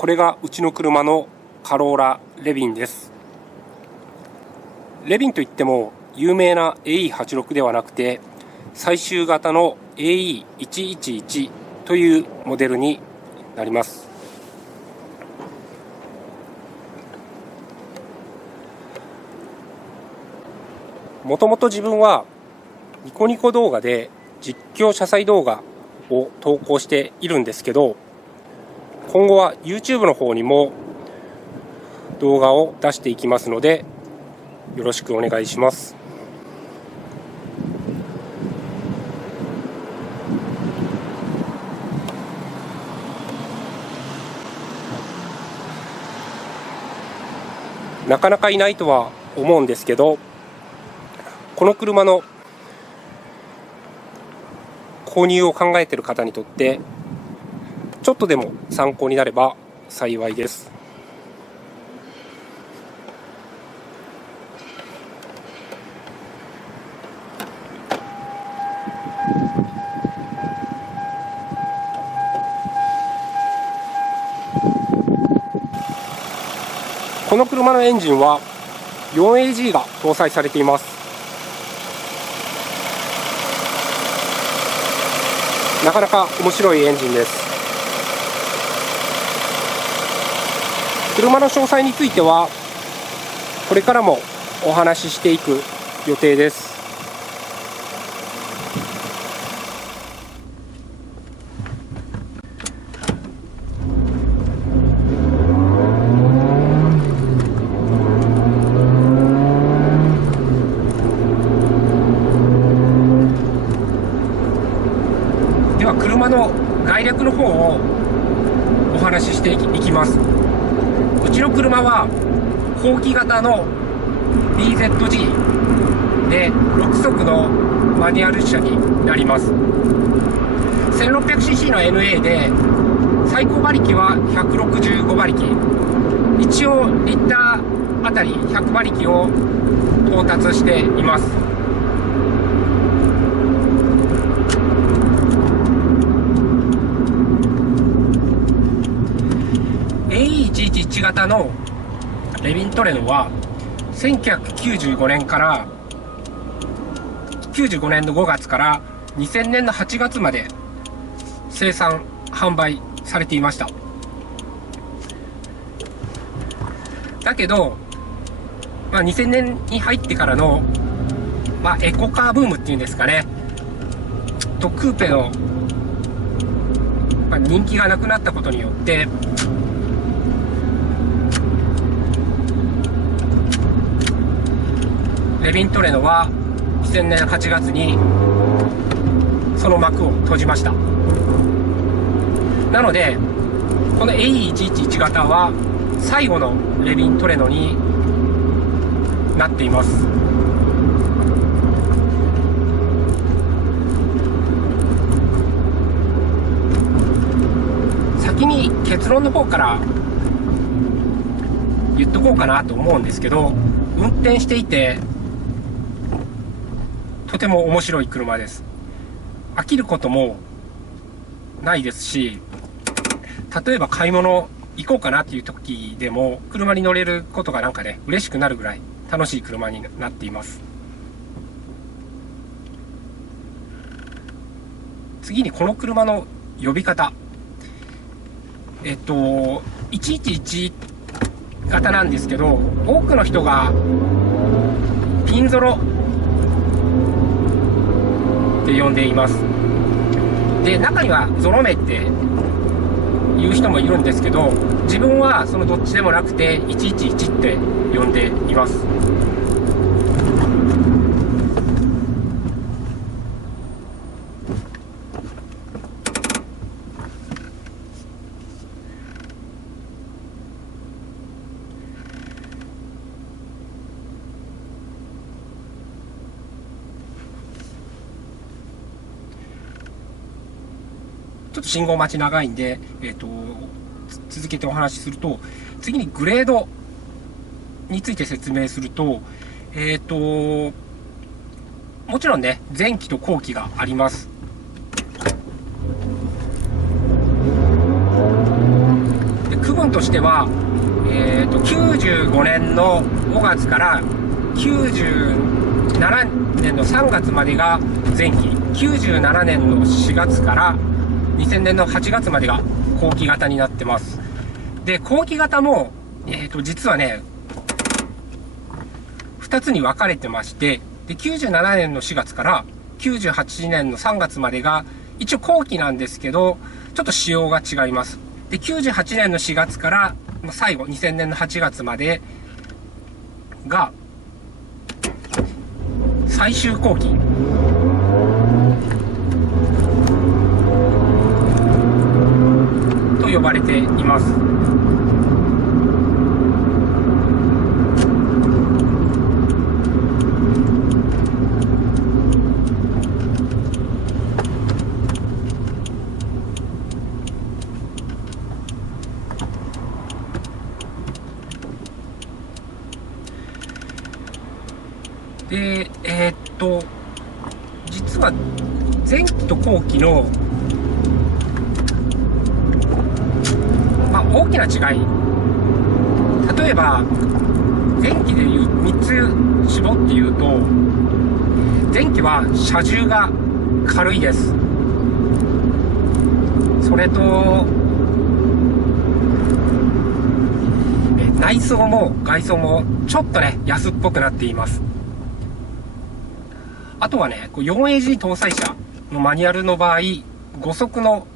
これがうちの車のカローラレビンです。レビンといっても有名な AE86 ではなくて、最終型の AE111 というモデルになります。もともと自分はニコニコ動画で実況車載動画を投稿しているんですけど、今後は YouTube の方にも動画を出していきますので、よろしくお願いします。なかなかいないとは思うんですけど、この車の購入を考えている方にとってちょっとでも参考になれば幸いです。この車のエンジンは 4AG が搭載されています。なかなか面白いエンジンです。車の詳細についてはこれからもお話ししていく予定です。では車の概略の方をお話ししていきます。うちの車は後期型の BZG で6速のマニュアル車になります。 1600cc の NA で最高馬力は165馬力、一応リッターあたり100馬力を到達しています。AE111 型のレビントレノは1995年から95年の5月から2000年の8月まで生産販売されていました。だけど、2000年に入ってからの、エコカーブームっていうんですかね、クーペの、人気がなくなったことによってレビントレノは2000年8月にその幕を閉じました。なのでこの AE111 型は最後のレビントレノになっています。先に結論の方から言っとこうかなと思うんですけど、運転していてとても面白い車です。飽きることもないですし、例えば買い物行こうかなっていう時でも車に乗れることが嬉しくなるぐらい楽しい車になっています。次にこの車の呼び方、111型なんですけど、多くの人がピンゾロって呼んでいます。で、中にはゾロ目って言う人もいるんですけど、自分はそのどっちでもなくて111って呼んでいます。ちょっと信号待ち長いんで、続けてお話しすると、次にグレードについて説明すると、もちろんね、前期と後期があります。で、区分ンとしては、95年の5月から97年の3月までが前期、97年の4月から2000年の8月までが後期型になってます。で、後期型も、実はね、2つに分かれてまして、で、97年の4月から98年の3月までが、一応後期なんですけど、ちょっと仕様が違います。で、98年の4月から最後、2000年の8月までが、最終後期。と呼ばれています。で、実は前期と後期の、大きな違い。例えば、前期で3つ絞って言うと、前期は車重が軽いです。それと、内装も外装もちょっとね、安っぽくなっています。あとはね、4AG 搭載車のマニュアルの場合、5速の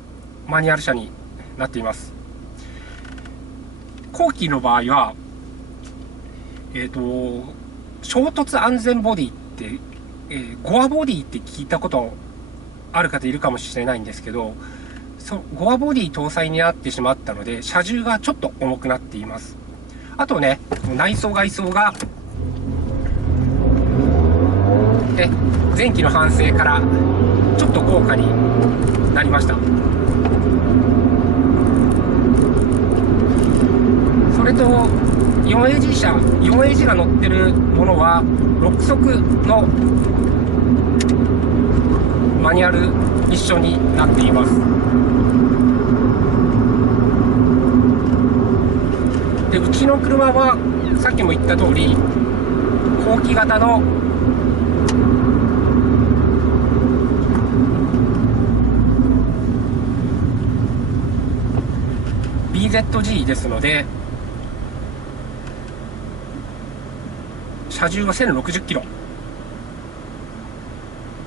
マニュアル車になっています。後期の場合は、衝突安全ボディって、ゴアボディって聞いたことある方いるかもしれないんですけど、ゴアボディ搭載になってしまったので、車重がちょっと重くなっています。あとね、内装外装が、前期の反省からちょっと豪華になりました。それと 4AG が乗ってるものは6速のマニュアル一緒になっています。で、うちの車はさっきも言った通り後期型のBZG ですので、車重は1060キロ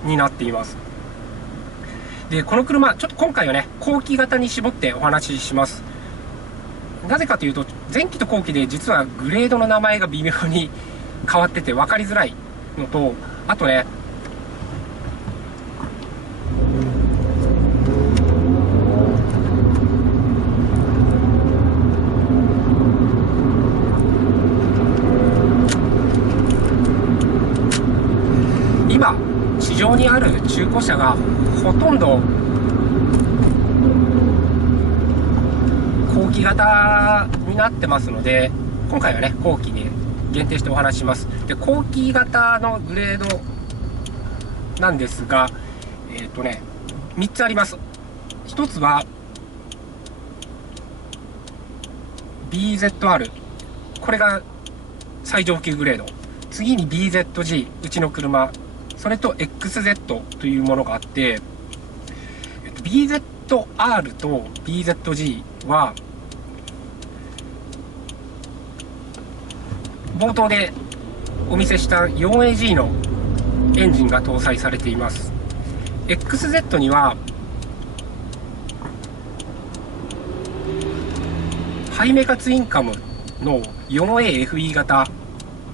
になっています。で、この車、ちょっと今回はね、後期型に絞ってお話しします。なぜかというと、前期と後期で実はグレードの名前が微妙に変わってて分かりづらいのと、あとね、今市場にある中古車がほとんど後期型になってますので、今回はね後期に限定してお話しします。で、後期型のグレードなんですが、3つあります。1つは BZR、 これが最上級グレード。次に BZG、 うちの車、それと XZ というものがあって、BZR と BZG は冒頭でお見せした 4AG のエンジンが搭載されています。 XZ にはハイメカツインカムの 4AFE 型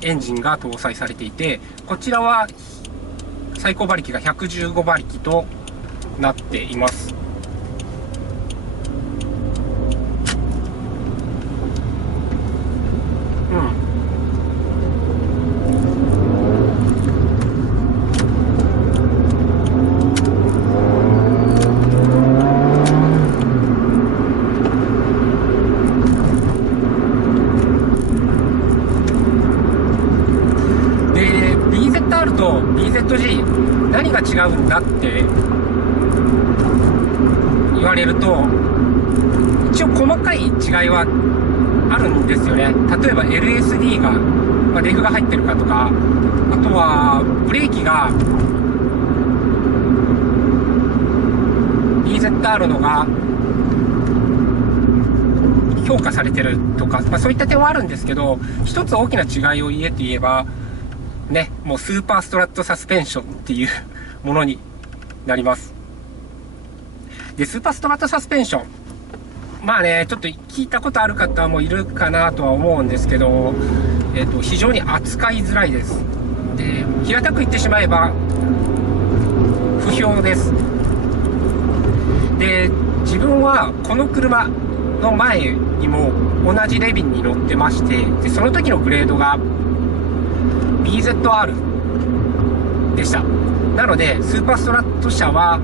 エンジンが搭載されていて、こちらは最高馬力が115馬力となっています。BZR と BZG 何が違うんだって言われると、一応細かい違いはあるんですよね。例えば LSD が、レフが入ってるかとか、あとはブレーキが BZR のが評価されてるとか、そういった点はあるんですけど、一つ大きな違いを言えばね、もうスーパーストラットサスペンションっていうものになります。で、スーパーストラットサスペンション、ちょっと聞いたことある方もいるかなとは思うんですけど、非常に扱いづらいです。で、平たく言ってしまえば不評です。で、自分はこの車の前にも同じレビンに乗ってまして、でその時のグレードが BZR でした。なのでスーパーストラット車は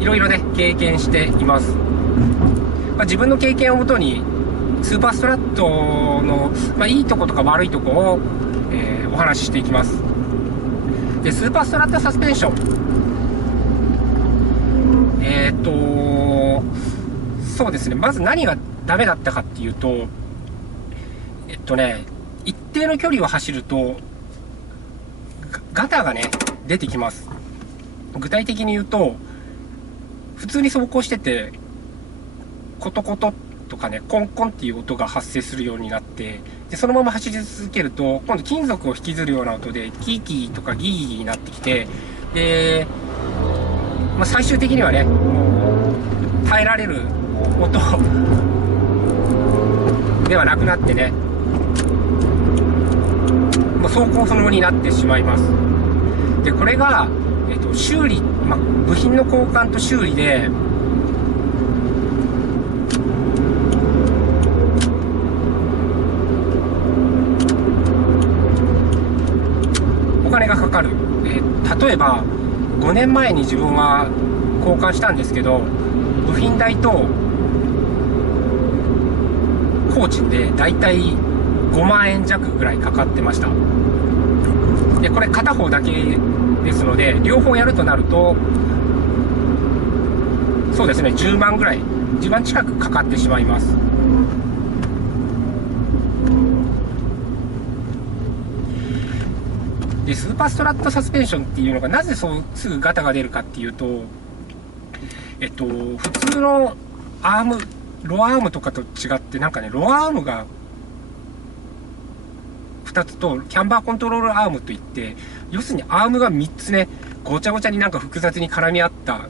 いろいろね経験しています。自分の経験をもとにスーパーストラットの、いいとことか悪いとこを、お話ししていきます。で、スーパーストラットサスペンション、そうですね、まず何がダメだったかっていうと、一定の距離を走るとガタがね出てきます。具体的に言うと、普通に走行しててコトコトとかね、コンコンっていう音が発生するようになって、でそのまま走り続けると今度金属を引きずるような音でキーキーとかギーギーになってきて、で、最終的にはねもう耐えられる音ではなくなってね、もう走行不能になってしまいます。でこれが、修理、部品の交換と修理でお金がかかる。例えば5年前に自分は交換したんですけど、部品代と工賃でだいたい5万円弱ぐらいかかってました。でこれ片方だけですので、両方やるとなるとそうですね、10万ぐらい、10万近くかかってしまいます。でスーパーストラットサスペンションっていうのがなぜそうすぐガタが出るかっていうと、普通のアーム、ロアアームとかと違って、ロアアームが2つとキャンバーコントロールアームといって、要するにアームが3つねごちゃごちゃに複雑に絡み合った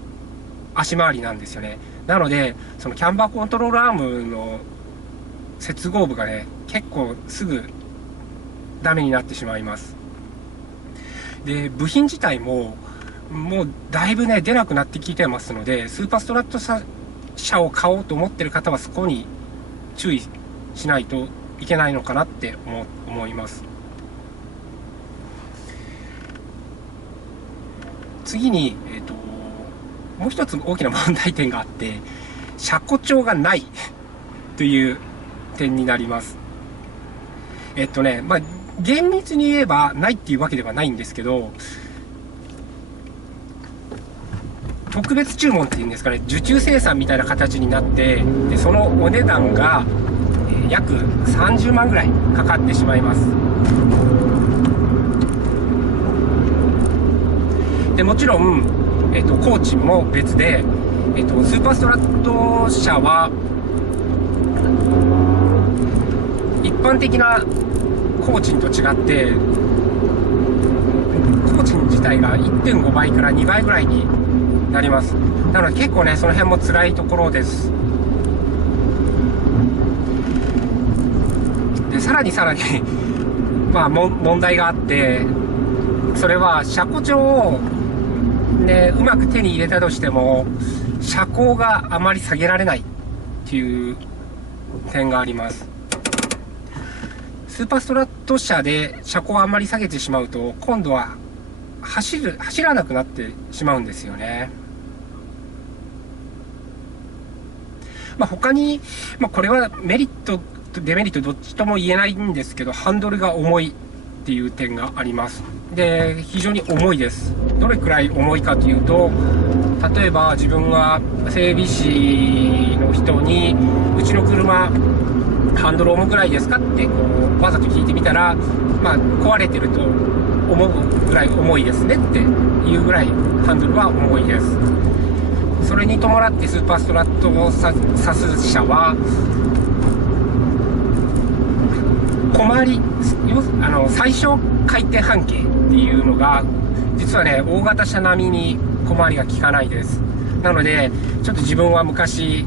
足回りなんですよね。なのでそのキャンバーコントロールアームの接合部がね結構すぐダメになってしまいます。で部品自体ももうだいぶね出なくなってきてますので、スーパーストラット車を買おうと思ってる方はそこに注意しないといけないのかなって思います。次に、もう一つ大きな問題点があって、車庫帳がないという点になります。厳密に言えばないっていうわけではないんですけど、特別注文っていうんですかね、受注生産みたいな形になって、でそのお値段が約30万ぐらいかかってしまいます。でもちろん、工賃も別で、スーパーストラット車は一般的な工賃と違って工賃自体が 1.5 倍から2倍ぐらいになります。なので結構ねその辺も辛いところです。でさらに問題があって、それは車庫帳をねうまく手に入れたとしても車高があまり下げられないっていう点があります。スーパーストラット車で車高をあんまり下げてしまうと今度は走らなくなってしまうんですよね。他に、これはメリットとデメリットどっちとも言えないんですけど、ハンドルが重いっていう点があります。で、非常に重いです。どれくらい重いかというと、例えば自分が整備士の人にうちの車ハンドル重くらいですかってこうわざと聞いてみたら、壊れてると思うぐらい重いですねっていうぐらいハンドルは重いです。それに伴ってスーパーストラットサス車は小回り最小回転半径っていうのが実はね、大型車並みに小回りが効かないです。なのでちょっと自分は昔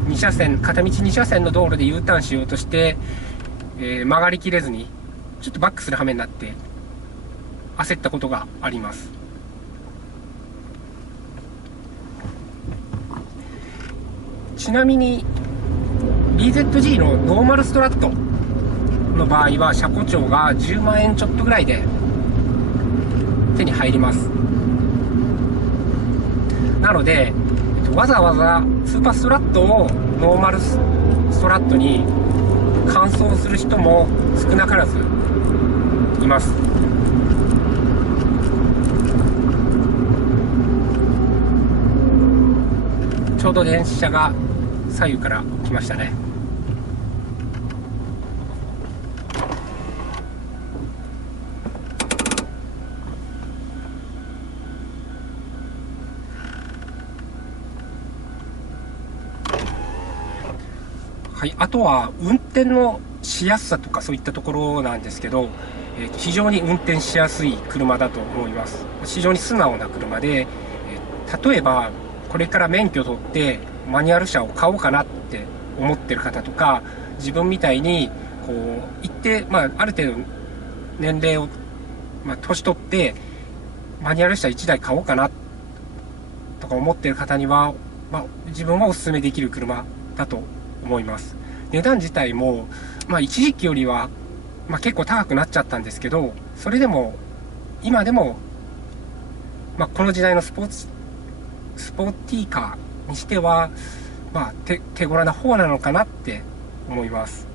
片道2車線の道路で U ターンしようとして、曲がりきれずにちょっとバックする羽目になって焦ったことがあります。ちなみに BZG のノーマルストラットの場合は車庫帳が10万円ちょっとぐらいで手に入ります。なのでわざわざスーパーストラットをノーマルストラットに換装する人も少なからずいます。ちょうど電車が左右から来ましたね。はい、あとは運転のしやすさとかそういったところなんですけど、非常に運転しやすい車だと思います。非常に素直な車で、例えばこれから免許を取ってマニュアル車を買おうかなって思ってる方とか、自分みたいにこう一定、ある程度年齢を、年取ってマニュアル車1台買おうかなとか思ってる方には、自分はお勧めできる車だと思います。値段自体も、一時期よりは、結構高くなっちゃったんですけど、それでも今でも、この時代のスポーティーカーにしては、手頃な方なのかなって思います。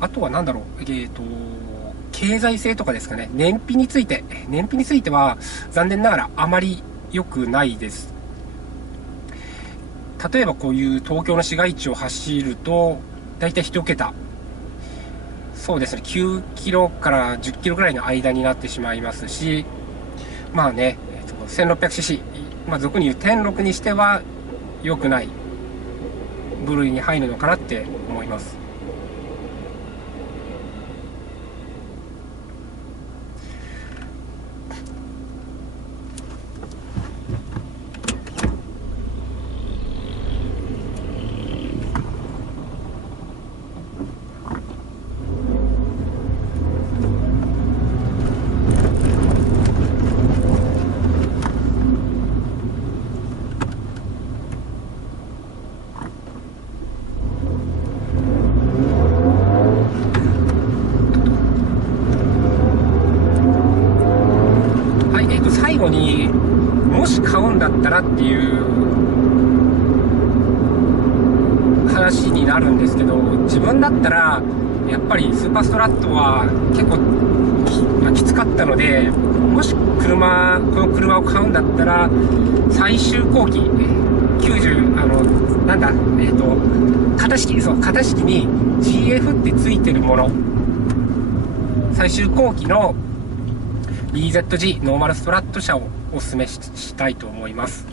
あとは何だろう、経済性とかですかね。燃費については残念ながらあまり良くないです。例えばこういう東京の市街地を走るとだいたい1桁、そうですね、9キロから10キロぐらいの間になってしまいますし、1600cc、俗に言う10.6にしては良くない部類に入るのかなって思います。最後にもし買うんだったらっていう話になるんですけど、自分だったらやっぱりスーパーストラットは結構きつかったので、もしこの車を買うんだったら最終後期型式に GF ってついてるもの、最終後期の BZG ノーマルストラット車をお勧めしたいと思います。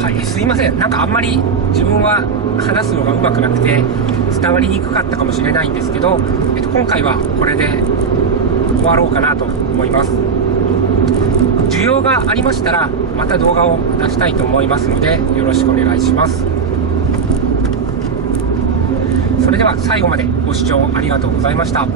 はい、すいません、あんまり自分は話すのがうまくなくて伝わりにくかったかもしれないんですけど、今回はこれで終わろうかなと思います。需要がありましたらまた動画を出したいと思いますのでよろしくお願いします。それでは最後までご視聴ありがとうございました。